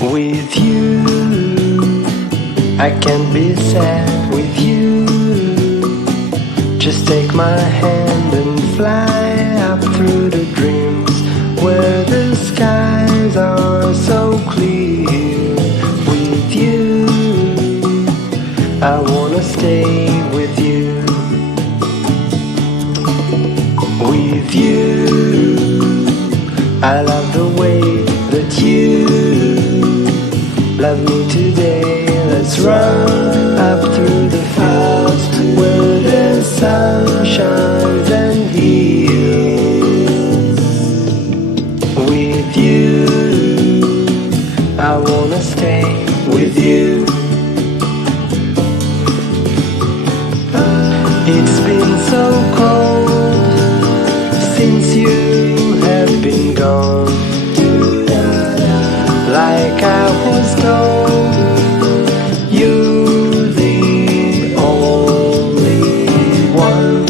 With you, I can't be sad with you. Just take my hand and fly up through the dreams where the skies are so clear. With you, I wanna stay with you. With you, I love the way that you love me today. Let's run up through the fields where the sun shines and heals. With you, I wanna stay with you. It's been so cold since you have been gone. Like I was told, you're the only one.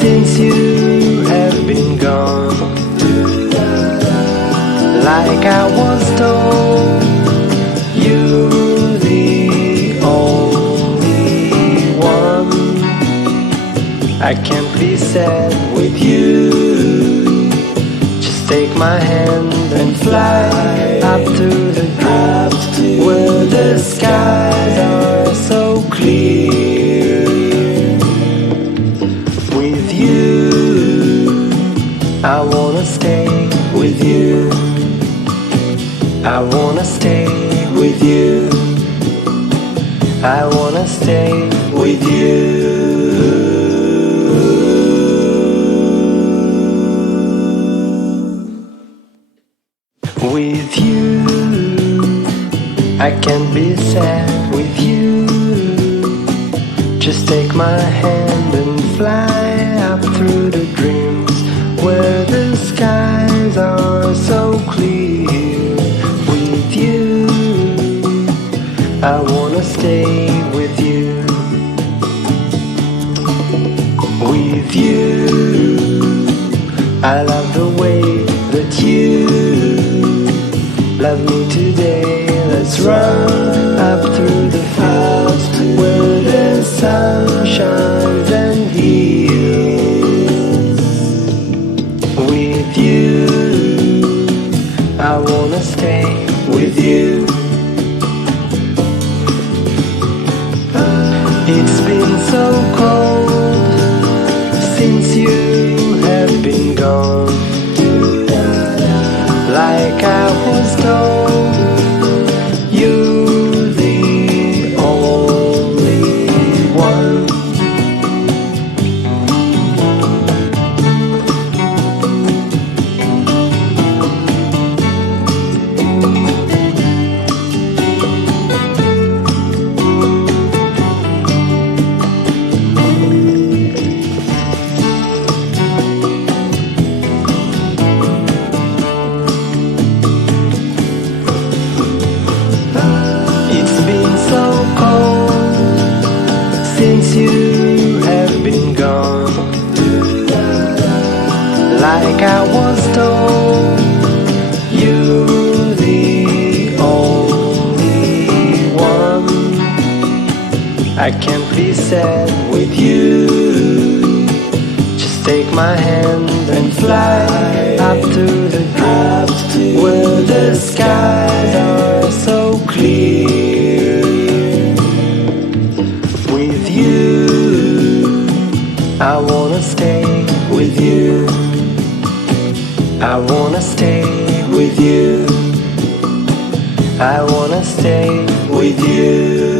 Since you have been gone, like I was told, you're the only one. I can't be sad with you. Just take my hand and fly up to the dreams where the skies are so clear. With you, I wanna stay with you. I wanna stay with you. I wanna stay with you. With you, I can't be sad with you. Just take my hand and fly up through the dreams where the skies are so clear. With you, I wanna stay with you. With you, I love the way that you love me today. Let's run up through the fields where the sun shines and heals. With you, I wanna stay with you. It's been so cold since you have been gone. Like I was told, you're the only one. Since you have been gone, like I was told, you're the only one. I can't be sad with you. Just take my hand and fly up to the dreams where the skies are so clear. With you, I wanna stay with you. I wanna stay with you. I wanna stay with you.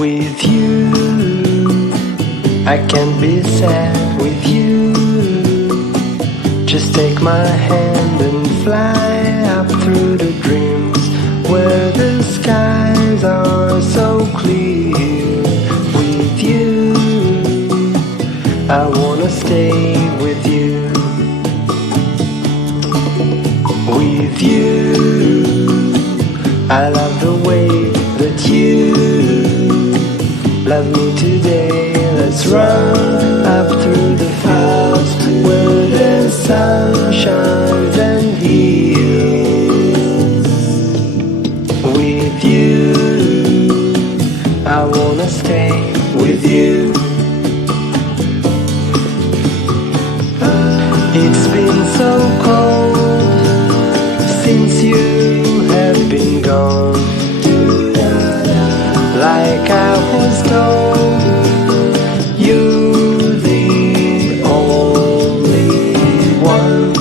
With you, I can't be sad with you. take my hand and fly up through the dreams where the skies are so clear. With you, I wanna stay with you. With you, I love the way that you love me today. Let's run up through the fields where the sun shines and heals. With you, I wanna stay with you. It's been so cold since you have been gone. Like I was told, you're the only one.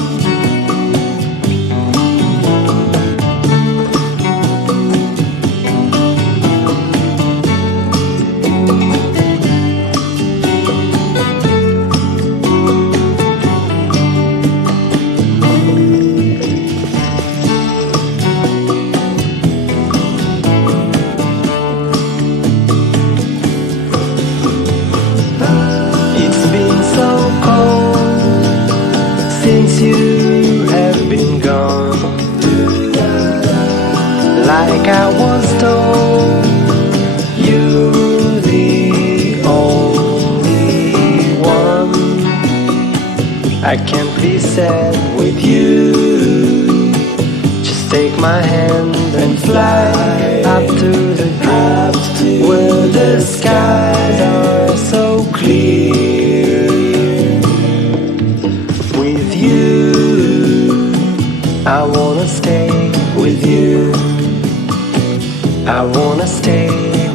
Since you have been gone, like I was told, you're the only one. I can't be sad with you. Just take my hand and fly up to the clouds where the skies are so clear. With you, I wanna stay with you. I wanna stay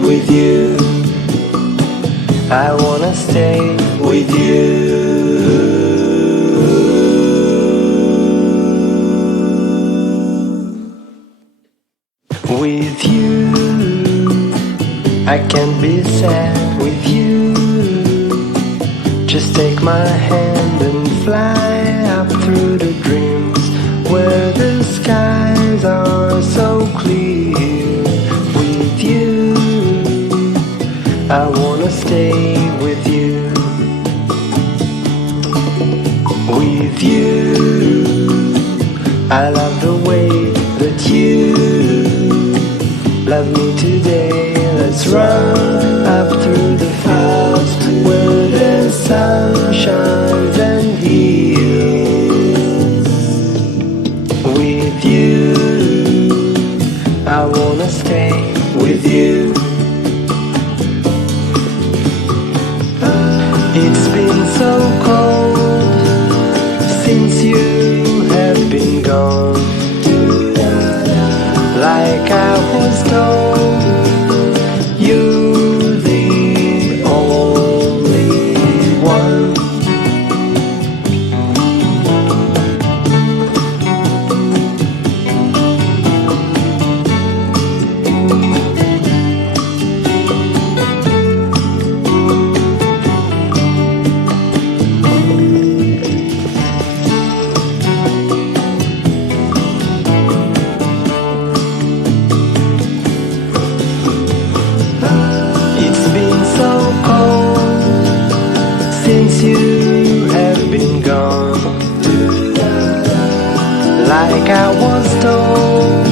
with you. I wanna stay with you. With you, I can't be sad with you. Just take my hand and fly up through the dreams where the skies are so clear. With you, I wanna stay with you. With you, I love the way that you love me today. Let's run up through the fields where the sun shines and heals. With you, I wanna stay with you. It's been so cold since you have been gone. Like I was told, you're the only one. Since you have been gone, like I was told,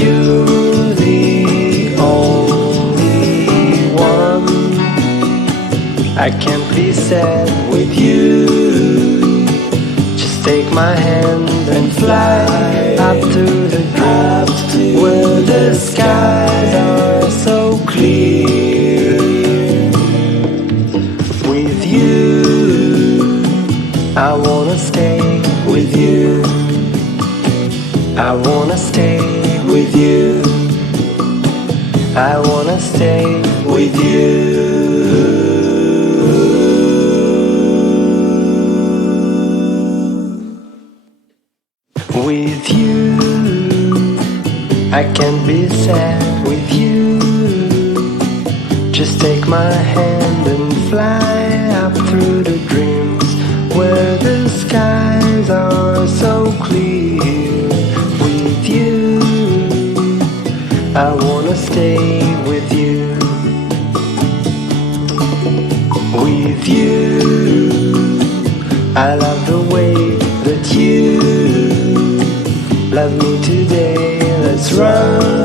you're the only one. I can't be sad with you. Just take my hand and fly up to the clouds where the skies are so clear. With you, I wanna stay with you. I wanna stay with you. I wanna stay with you. With you, I can't be sad with you. Just take my hand and fly up through the dreams where the skies are I wanna stay with you. With you, I love the way that you love me today. Let's run.